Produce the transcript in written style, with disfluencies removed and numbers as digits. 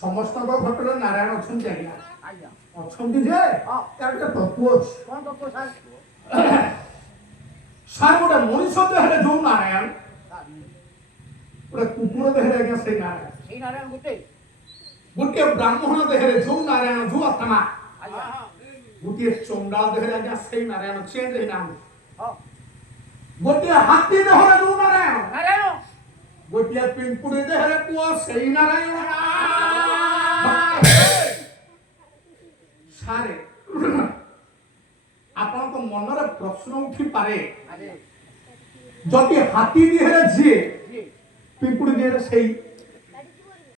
समस्त घटना नारायण अच्छा आज्ञा आज्ञा अच्छा जे तार गोटे तत्व अच्छे कौन तत्व सार सार गोटे मनीष देहरे जो नारायण गोटे कुकुर देहरे आज्ञा से नारायण गोटे गोटे ब्राह्मण देहरे जो नारायण जो आत्मा आज्ञा गोटे चंडाल देहरे आज्ञा से नारायण चेंज है नाम हां गोटे हाथी देहरे जो नारायण नारायण गोटे पिंपुड़ी देहरे पुआ से नारायण सारे आपन को मन रे प्रश्न उठी पारे जदि हाथी देहरे जे पिंपुड़ी देहरे सेई